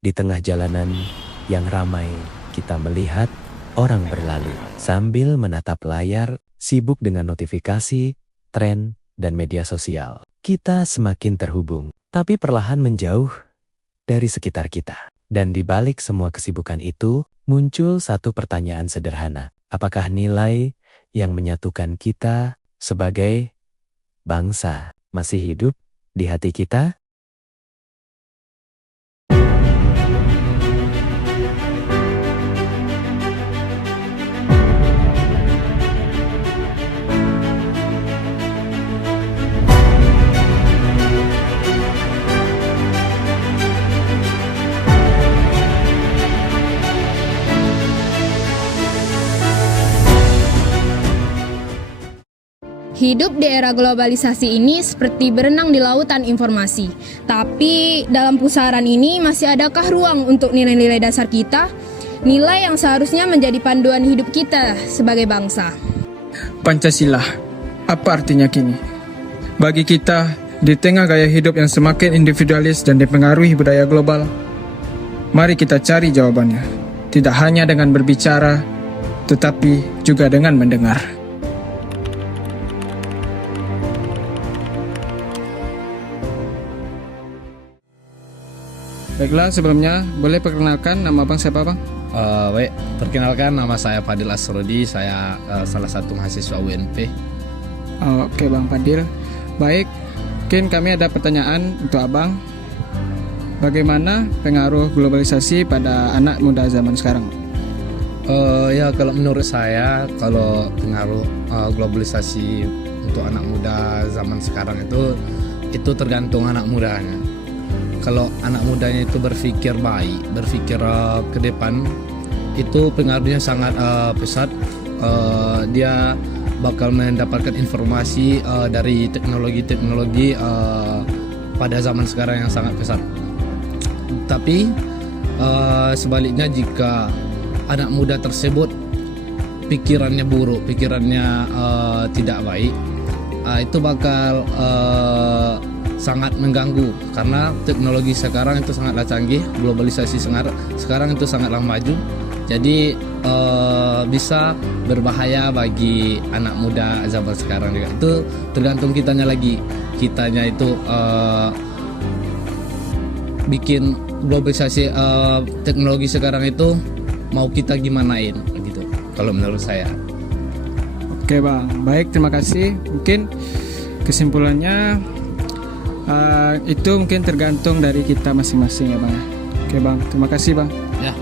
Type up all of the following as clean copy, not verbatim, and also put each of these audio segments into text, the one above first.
Di tengah jalanan yang ramai, kita melihat orang berlalu sambil menatap layar, sibuk dengan notifikasi, tren, dan media sosial. Kita semakin terhubung, tapi perlahan menjauh dari sekitar kita. Dan di balik semua kesibukan itu, muncul satu pertanyaan sederhana. Apakah nilai yang menyatukan kita sebagai bangsa masih hidup di hati kita? Hidup di era globalisasi ini seperti berenang di lautan informasi. Tapi dalam pusaran ini masih adakah ruang untuk nilai-nilai dasar kita? Nilai yang seharusnya menjadi panduan hidup kita sebagai bangsa. Pancasila, apa artinya kini? Bagi kita, di tengah gaya hidup yang semakin individualis dan dipengaruhi budaya global, mari kita cari jawabannya. Tidak hanya dengan berbicara, tetapi juga dengan mendengar. Baiklah, sebelumnya boleh perkenalkan nama abang siapa bang? Baik, perkenalkan nama saya Fadil Asrodi, saya salah satu mahasiswa UNP. Oke bang Fadil. Baik, mungkin kami ada pertanyaan untuk abang. Bagaimana pengaruh globalisasi pada anak muda zaman sekarang? Ya kalau menurut saya, kalau pengaruh globalisasi untuk anak muda zaman sekarang itu tergantung anak mudanya. Kalau anak mudanya itu berpikir baik, berpikir ke depan, itu pengaruhnya sangat besar. Dia bakal mendapatkan informasi dari teknologi-teknologi pada zaman sekarang yang sangat besar. Tapi sebaliknya, jika anak muda tersebut pikirannya buruk, pikirannya tidak baik, itu bakal sangat mengganggu, karena teknologi sekarang itu sangatlah canggih, globalisasi sekarang itu sangatlah maju, jadi bisa berbahaya bagi anak muda zaman sekarang juga. Itu tergantung kitanya itu bikin globalisasi teknologi sekarang itu mau kita gimanain gitu, kalau menurut saya. Oke bang, baik, terima kasih. Mungkin kesimpulannya itu mungkin tergantung dari kita masing-masing ya bang. Oke bang, terima kasih bang. Ya.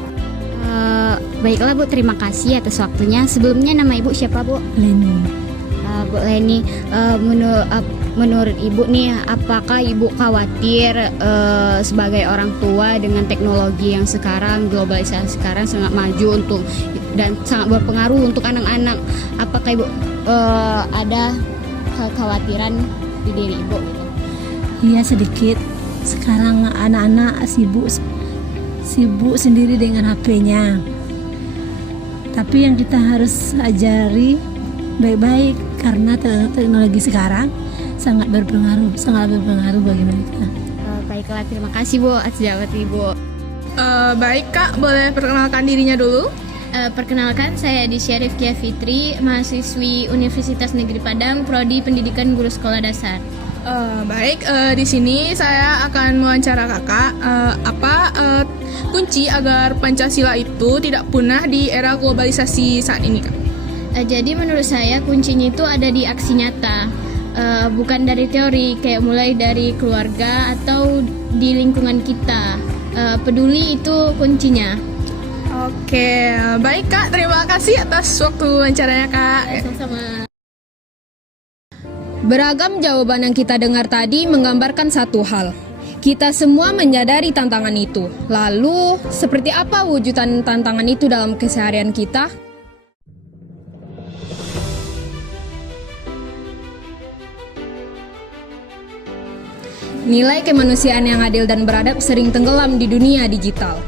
Baiklah Bu, terima kasih atas waktunya. Sebelumnya nama Ibu siapa Bu? Leni. Bu Leni, menurut Ibu nih, apakah Ibu khawatir sebagai orang tua dengan teknologi yang sekarang, globalisasi sekarang sangat maju dan sangat berpengaruh untuk anak-anak? Apakah Ibu ada kekhawatiran di diri Ibu gitu? Iya, sedikit. Sekarang anak-anak sibuk sendiri dengan HP-nya. Tapi yang kita harus ajari baik-baik, karena teknologi sekarang sangat berpengaruh bagi mereka. Baiklah, terima kasih Bu atas jawaban Ibu. Baik Kak, boleh perkenalkan dirinya dulu? Perkenalkan, saya Disya Rifkia Fitri, mahasiswi Universitas Negeri Padang, Prodi Pendidikan Guru Sekolah Dasar. Baik, di sini saya akan mewawancara kakak. Apa kunci agar Pancasila itu tidak punah di era globalisasi saat ini, Kak? Jadi menurut saya kuncinya itu ada di aksi nyata, bukan dari teori, kayak mulai dari keluarga atau di lingkungan kita. Peduli itu kuncinya. Oke, baik Kak, terima kasih atas waktu wawancaranya Kak. Sama-sama. Beragam jawaban yang kita dengar tadi menggambarkan satu hal. Kita semua menyadari tantangan itu. Lalu, seperti apa wujudan tantangan itu dalam keseharian kita? Nilai kemanusiaan yang adil dan beradab sering tenggelam di dunia digital.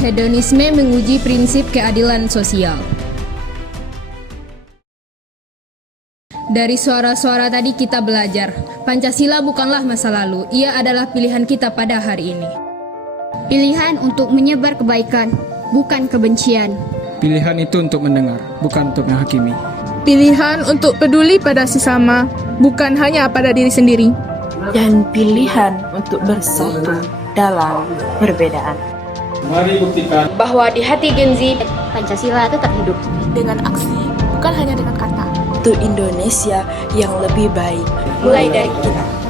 Hedonisme menguji prinsip keadilan sosial. Dari suara-suara tadi kita belajar, Pancasila bukanlah masa lalu, ia adalah pilihan kita pada hari ini. Pilihan untuk menyebar kebaikan, bukan kebencian. Pilihan itu untuk mendengar, bukan untuk menghakimi. Pilihan untuk peduli pada sesama, bukan hanya pada diri sendiri. Dan pilihan untuk bersatu dalam perbedaan. Mari buktikan Bahwa di hati Gen Z, Pancasila tetap hidup. Dengan aksi, bukan hanya dengan kata. Untuk Indonesia yang lebih baik. mulai dari kita.